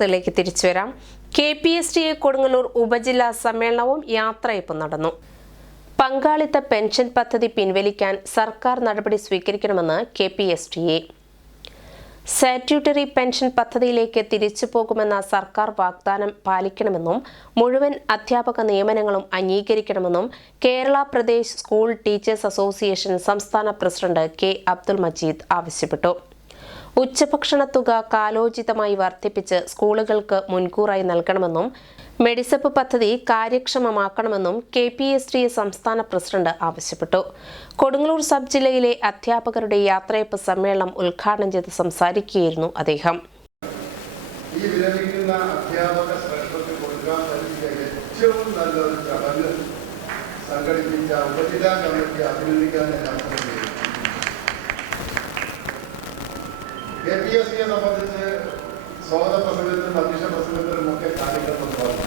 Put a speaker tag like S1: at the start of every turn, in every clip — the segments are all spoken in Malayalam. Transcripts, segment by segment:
S1: ത്തിലേക്ക് തിരിച്ചുവരാം. K P S D A Kodungallur ഉപജില്ലാ സമ്മേളനവും യാത്രയപ്പും നടന്നു. പങ്കാളിത്ത പെൻഷൻ പദ്ധതി പിൻവലിക്കാൻ സർക്കാർ നടപടി സ്വീകരിക്കണമെന്ന് K P S D A. Statutory pension പദ്ധതിയിലേക്ക് തിരിച്ചു പോകുമെന്ന സർക്കാർ വാഗ്ദാനം പാലിക്കണമെന്നും മുഴുവൻ അധ്യാപക നിയമനങ്ങളും അംഗീകരിക്കണമെന്നും Kerala Pradesh school teachers association സംസ്ഥാന പ്രസിഡന്റ് കെ അബ്ദുൾ മജീദ് ആവശ്യപ്പെട്ടു. ഉച്ചഭക്ഷണ തുക കാലോചിതമായി വർദ്ധിപ്പിച്ച് സ്കൂളുകൾക്ക് മുൻകൂറായി നൽകണമെന്നും മെഡിസപ്പ് പദ്ധതി കാര്യക്ഷമമാക്കണമെന്നും കെ പി എസ് ടി സംസ്ഥാന പ്രസിഡന്റ് ആവശ്യപ്പെട്ടു. കൊടുങ്ങല്ലൂർ സബ് ജില്ലയിലെ അധ്യാപകരുടെ യാത്രയപ്പ് സമ്മേളനം ഉദ്ഘാടനം ചെയ്ത് സംസാരിക്കുകയായിരുന്നു അദ്ദേഹം.
S2: ഈ അധ്യാപക കൊടുക്കാൻ ഏറ്റവും സംഘടിപ്പിച്ച ഉപജില്ലാ കമ്മിറ്റി അഭിനന്ദിക്കാൻ ഞാൻ ചെയ്യുന്നു കെ പി എസ് സിയെ സംബന്ധിച്ച് സ്വാഗത പ്രസംഗത്തിലും അധ്യക്ഷ പ്രസംഗത്തിലും ഒക്കെ കാര്യങ്ങൾ പറഞ്ഞു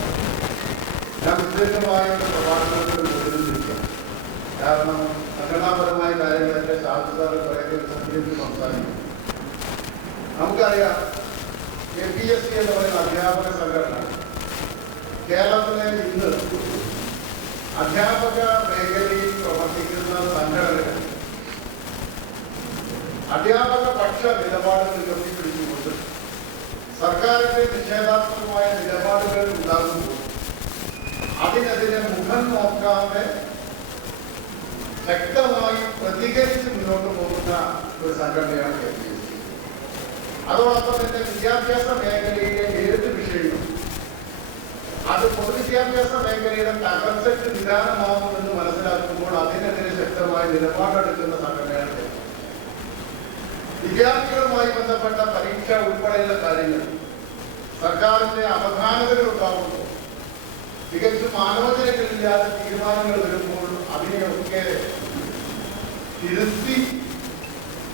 S2: ഞാൻ ഉദ്ദേശമായ ഒരു പ്രഭാഷണത്തിൽ മുതിർന്നിരിക്കാം കാരണം സംഘടനാപരമായ കാര്യങ്ങളൊക്കെ ഷാജി സാറ് കുറേയൊക്കെ സംഘടിപ്പിച്ച് സംസാരിക്കും നമുക്കറിയാം കെ പി എസ് സി എന്ന് പറയുന്ന അധ്യാപക സംഘടന കേരളത്തിലെ ഇന്ന് അധ്യാപക അധ്യാപക പക്ഷ നിലപാടുകൾ ഉയർത്തിപ്പിടിച്ചുകൊണ്ട് സർക്കാരിന്റെ നിഷേധാത്മകമായ നിലപാടുകൾ ഉണ്ടാകുമ്പോൾ അതിനെതിരെ മുഖം നോക്കാതെ ശക്തമായി പ്രതികരിച്ച് മുന്നോട്ട് പോകുന്ന ഒരു സംഘടനയാണ് അതോടൊപ്പം തന്നെ വിദ്യാഭ്യാസ മേഖലയിലെ ഏത് വിഷയവും അത് പൊതുവിദ്യാഭ്യാസ മേഖലയുടെ തകർച്ചയ്ക്ക് നിദാനമാകുമെന്ന് മനസ്സിലാക്കുമ്പോൾ അതിനെതിരെ ശക്തമായ നിലപാടെടുക്കുന്ന സംഘടനയാണ് കെ. വിദ്യാർത്ഥികളുമായി ബന്ധപ്പെട്ട പരീക്ഷ ഉൾപ്പെടെയുള്ള കാര്യങ്ങൾ സർക്കാരിന്റെ അവധാനതകൾ ഉണ്ടാകുമ്പോൾ തികച്ചും ആലോചനകളില്ലാതെ തീരുമാനങ്ങൾ വരുമ്പോൾ അതിനെയൊക്കെ തിരുത്തി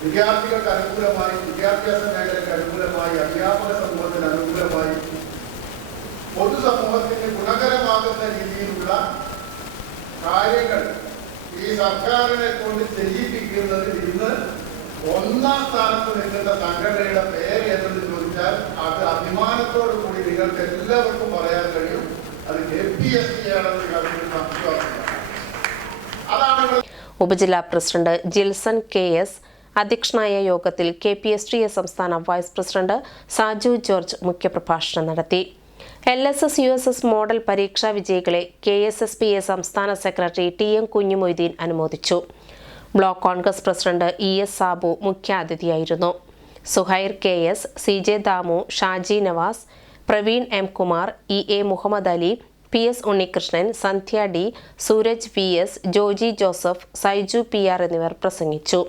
S2: വിദ്യാർത്ഥികൾക്ക് അനുകൂലമായി വിദ്യാഭ്യാസ മേഖലയ്ക്ക് അനുകൂലമായി അധ്യാപക സമൂഹത്തിന് അനുകൂലമായി പൊതുസമൂഹത്തിന് ഗുണകരമാകുന്ന രീതിയിലുള്ള കാര്യങ്ങൾ ഈ സർക്കാരിനെ കൊണ്ട് ചെയ്യിപ്പിക്കുന്നതിൽ ഇന്ന് ഒന്നാം സ്ഥാനത്ത് നിൽക്കുന്ന സംഘടനയുടെ പേര് എന്തെന്ന് ചോദിച്ചാൽ അത് അഭിമാനത്തോടു കൂടി നിങ്ങൾക്ക് എല്ലാവർക്കും പറയാൻ കഴിയും. അത് കെ പി എസ് സി ആണെന്ന് അതാണ്
S1: ഉപജില്ലാ പ്രസിഡന്റ് ജിൽസൺ കെ എസ് അധ്യക്ഷനായ യോഗത്തിൽ K P S T A സംസ്ഥാന വൈസ് പ്രസിഡന്റ് സാജു ജോർജ് മുഖ്യപ്രഭാഷണം നടത്തി. L S S U S S model പരീക്ഷാ വിജയികളെ K S S P A സംസ്ഥാന സെക്രട്ടറി ടി എം കുഞ്ഞുമൊയ്തീൻ അനുമോദിച്ചു. Block Congress president E S Sabu മുഖ്യാതിഥിയായിരുന്നു. Suhair K S C J Damu Shaji Navas Praveen M Kumar E A Muhammad Ali P S Unnikrishnan Sandhya D Sooraj V S Joji Joseph Saiju P R എന്നിവർ പ്രസംഗിച്ചു.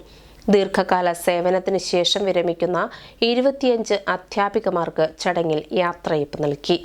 S1: ദീർഘകാല സേവനത്തിന് ശേഷം വിരമിക്കുന്ന ഇരുപത്തിയഞ്ച് അധ്യാപികമാർക്ക് ചടങ്ങിൽ യാത്രയപ്പ് നൽകി.